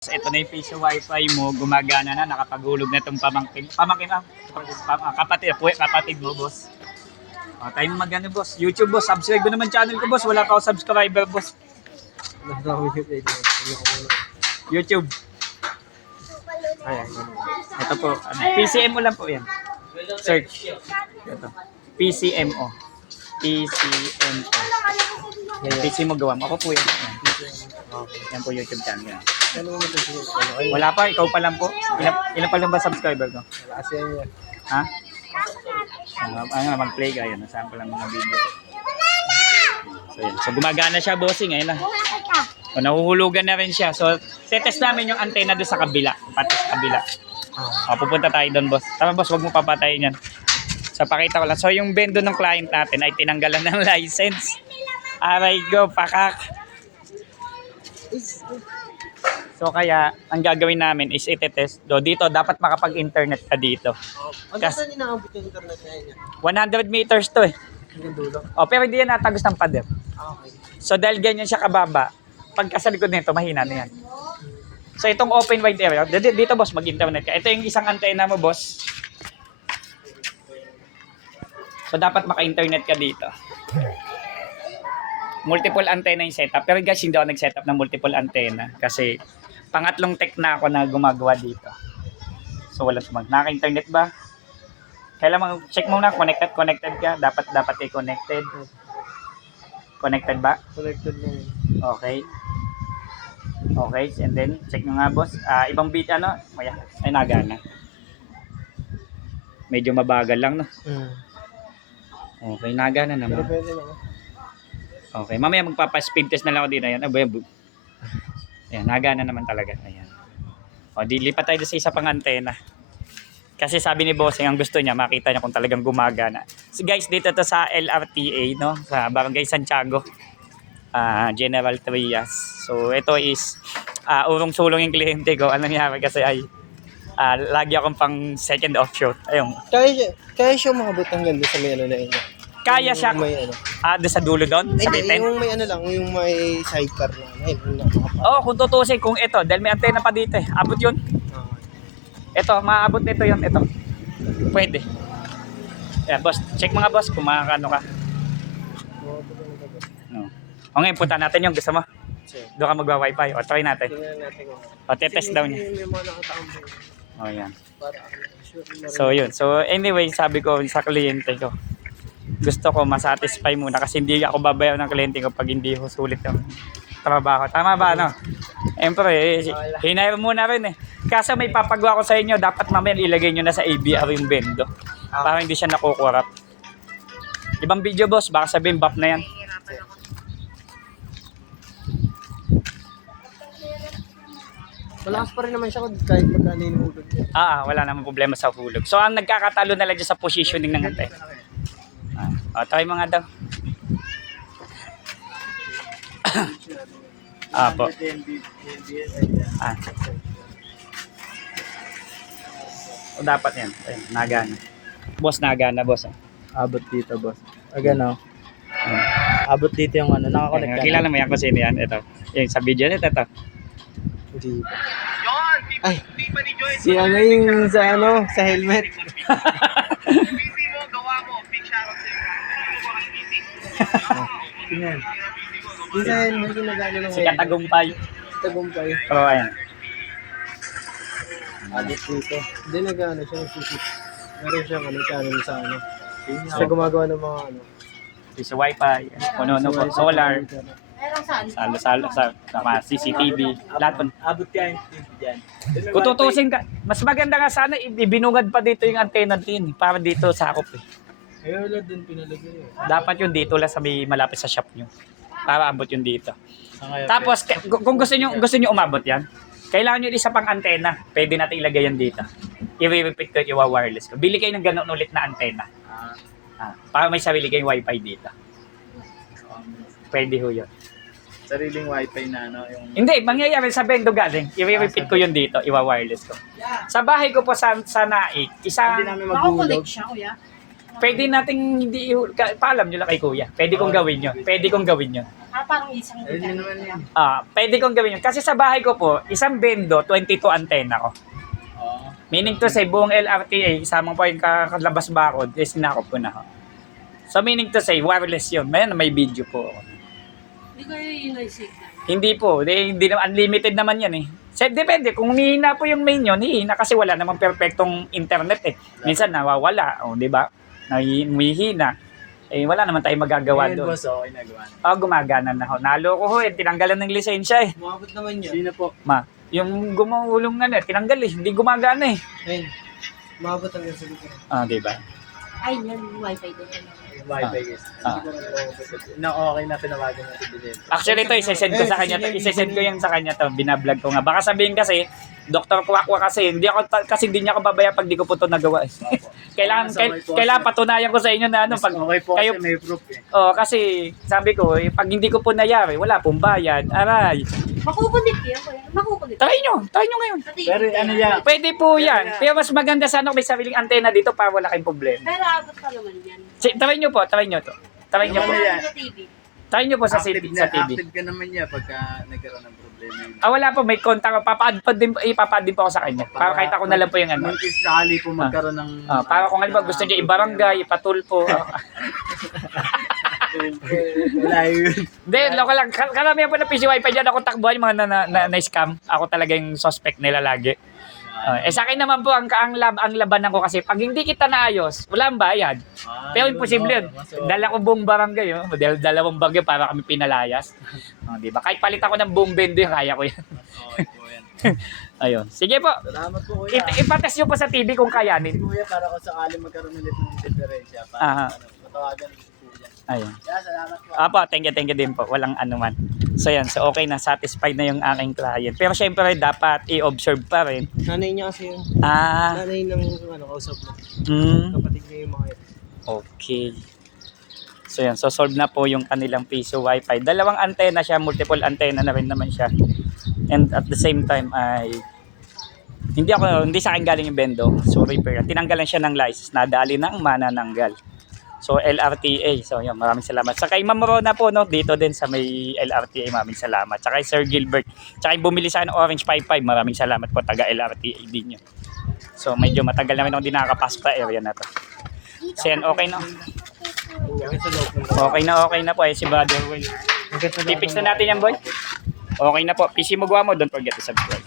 Ito na yung piso wifi mo, gumagana na, nakapaghulog na itong pamangkin. Kapatid mo, boss. O, tayo magano, boss. YouTube, boss. Subscribe mo naman channel ko, boss. Wala ka ako subscriber, boss. YouTube. Ayan. Ito po. PCMO lang po yan. Search. Ito. PCMO. PCMO. PC mo gawa mo. Ako po yan. Yan po YouTube channel. Yan. Wala pa, ikaw pa lang po. Ilan pa lang ba subscriber ko? Ha? Mag-play ka yan. Saan pa lang mga video. So, yan. So gumagana siya, bossing. Ayun na. So, nahuhulugan na rin siya. So, tetest namin yung antena doon sa kabila. Pati sa kabila. O, pupunta tayo doon, boss. Tama, boss, huwag mo papatayin yan. So, pakita ko lang. So, yung bendo ng client natin ay tinanggalan ng license. Aray go, pakak. So, kaya, ang gagawin namin is itetest. Do, dito, dapat makapag-internet ka dito. Ano saan inaabot yung internet100 niya? meters to eh. Hanggang dulo? O, pero hindi yan natagos ng pader. Okay. So, dahil ganyan siya kababa, pagka sa likod nito, mahina na yan. So, itong open wide area, dito boss, mag-internet ka. Ito yung isang antena mo, boss. So, dapat maka-internet ka dito. Multiple antenna yung setup. Pero guys, hindi ako nag-setup ng multiple antenna. Kasi, pangatlong tech na ako na gumagawa dito. So, wala sumag. Naka-internet ba? Kailangan check muna, connected ka. Dapat i-connected. Connected ba? Connected na yun. Okay. Okay, and then check nyo nga, boss. Ibang beat ay nagana. Medyo mabagal lang, no? Okay, nagana Pero naman. pwede naman. Okay, mamaya magpapa-speed test na lang ako dito. Ayan, ayan, nagana naman talaga. Ayan. O, dilipat tayo sa isa pang antena. Kasi sabi ni bossing, ang gusto niya, makita niya kung talagang gumagana. So guys, dito to sa LRTA, no? Sa Barangay Santiago. General Trias. So ito is urong-sulong yung kliyente ko. Ano nangyari kasi ay lagi akong pang second offshot. Ayun. Kaya siya makabot hanggang doon sa may ano na yun. Kaya siya May ano. doon sa dulo doon, sa Hindi, bitin. yung may ano lang, yung may sidecar na. Ayun, Kung tutusin, kung ito, dahil may antena pa dito abot yun. Ito, maabot nito yun, ito. Pwede. Yeah, boss, check mga boss kung makakano ka. No. O ngayon, punta natin yung gusto mo. Doon ka magwa-wifi. O, try natin. Tingnan natin kung O, tetest daw niya. may mga nakatambay. O, yan. Para sure na rin. So, yun. So, anyway, sabi ko sa kliyente ko, gusto ko masatisfy muna kasi hindi ako babayaw ng kliyente ko pag hindi ko sulit yung trabaho. Tama ba, no? Siyempre, hinayar muna rin eh. Kaso may papagawa ko sa inyo, dapat mamaya ilagay nyo na sa ABR yung bendo. Para hindi siya nakukurap. Ibang video, boss. Baka sabihin, bap na yan. Malakas pa rin naman siya kahit magkano yung hulog niya. Wala namang problema sa hulog. So, ang nagkakatalo na lang dyan sa positioning ng antena. Try mo nga daw. Po. So, dapat yan. Ayun, nagana. Boss, nagana, boss. Abot dito, boss. Gano. Abot dito yung ano, nakakonect ka. Kilala mo yan kung sino yan? Ito. Yung sa video nito, ito. Hindi pa. Ay, si ano yung sa ano, sa helmet. Tingnan. Yung sa helmet yung nagano ng Si Katagumpay. Tagumpay. Pero ayan. Abot dito. Hindi nagano siya ng sisip. Meron siyang ano, channel sa ano. Siya gumagawa ng mga ano. Sa wifi, puno po, solar, salo sa CCTV, lahat po. Abot ka yung TV dyan. Kung tutusin ka, mas maganda nga sana ibinungad pa dito yung antenna din para dito sakop eh. Ay, wala din pinalagay eh. Dapat yung dito lang sa may malapit sa shop nyo. Para abot yung dito. Tapos kung gusto niyo umabot yan, kailangan niyo isa pang antenna. Pwede natin ilagay yan dito. I-repeat ko, i-wireless ko. Bili kayo ng ganoon ulit na antenna. Para may sarili kayong wifi dito. Pwede ho yun. Sariling wifi na ano yung... Hindi, mangyayari sa bendo galing. I-repeat ko yun dito, i-wireless ko. Sa bahay ko po sa Naik, Hindi namin maghulog. pwede nating hindi, paalam nyo lang kay kuya. Pwede kong gawin yun. Parang isang Ayun naman yan. Pwede kong gawin yun. Kasi sa bahay ko po, isang bendo, 22 antena ko. Oo. Meaning to say, buong LRTA, isamang po yung kakalabas bakod, is sinakop ko na ho. So meaning to say, wireless yun. May video po. Hindi ko yun yung signal. Hindi po. Hindi naman, unlimited naman yan eh. Depende. Kung humihina po yung main yun, hihina kasi wala namang perfectong internet eh. Minsan nawawala. O, di ba? Humihina. Eh, wala naman tayong magagawa Ngayon, doon. boss, okay na gawa. Gumagana na ho. Nalo ko ho eh. Tinanggalan ng lisensya eh. Umabot naman yan. Sino po? Yung gumulong nga na, tinanggal eh. Hindi gumagana eh. Ayun. Umabot hanggang sa likod. Di ba? Ay, yan, wifi doon. Wi-Fi guys. Na okay na tinawagan natin din. Actually ito, isesend ko sa kanya. Isesend ko yan sa kanya to. Binablog ko nga. Baka sabihin kasi, Dr. Kwakwa kasi, kasi hindi niya ako babaya pag di ko po ito nagawa. kailangan patunayan ko sa inyo na ano. Pag, Okay po kayo, kasi may proof eh. kasi sabi ko, pag hindi ko po nayari, wala pong bayad. Aray. Makukulit yan, kuya. Makukulit. Try nyo ngayon. Pero ano yan? Pwede po yan. Pero mas maganda sana kung may sariling antena dito para wala kayong problema. Pero abot pa naman yan. Try nyo po, try nyo to. Try nyo po. yan. Sa TV. Try nyo po sa Active TV. Active ka naman niya pagka nagkaroon ng problema. Wala po, may contact. Ipapad din po ako sa kanya. Para kahit ako na lang po yung ano. Kung sakali po magkaroon ng... Para kung ano ba gusto niya ibarangay, ipatulpo. Wala yun. Hindi, loko lang. Karamihan po na PC Wi-Fi dyan ako takbuhan yung mga na-scam. Ako talaga yung suspect nila lagi. Sa akin naman po, ang labanan ko kasi pag hindi kita naayos, wala ang bayad. Pero imposible yun. Dala ko buong barangay, dalawang bagyo para kami pinalayas. Diba? Kahit palit ako ng buong bendo, kaya ko yan. Okay po yan. Ayun. Sige po. Salamat po kuya. Ipatest nyo po sa TV kung kayanin. Kuya, para kung sakali magkaroon ulit ng diferensya. Aha. Matawagan si kuya. Ayun. Kaya salamat po. Apo, thank you din po. Walang anuman. So yan, so okay na, satisfied na yung aking client. Pero syempre dapat i-observe pa rin. Nanay niya kasi yun. Nanay ng kausap mo. Kapatid niya yung mga yun. Okay. So yan, so solve na po yung kanilang piso wifi. Dalawang antena siya, multiple antena na rin naman siya. And at the same time ay hindi sa akin galing yung bendo. So repair. Tinanggalan siya ng license, nadali ng manananggal. So LRTA. So yun, maraming salamat. Sa kay Ma'am Rona po dito din sa may LRTA, maraming salamat. Sa kay Sir Gilbert, sa kay bumili sa Orange 55, maraming salamat po, taga LRTA din yun. So medyo matagal na rin ako din nakakapasok sa area na to. So yan, okay na. Okay na po si Brother Will. Pipix na natin yan, boy. Okay na po. PC mo gawa mo, don't forget to subscribe.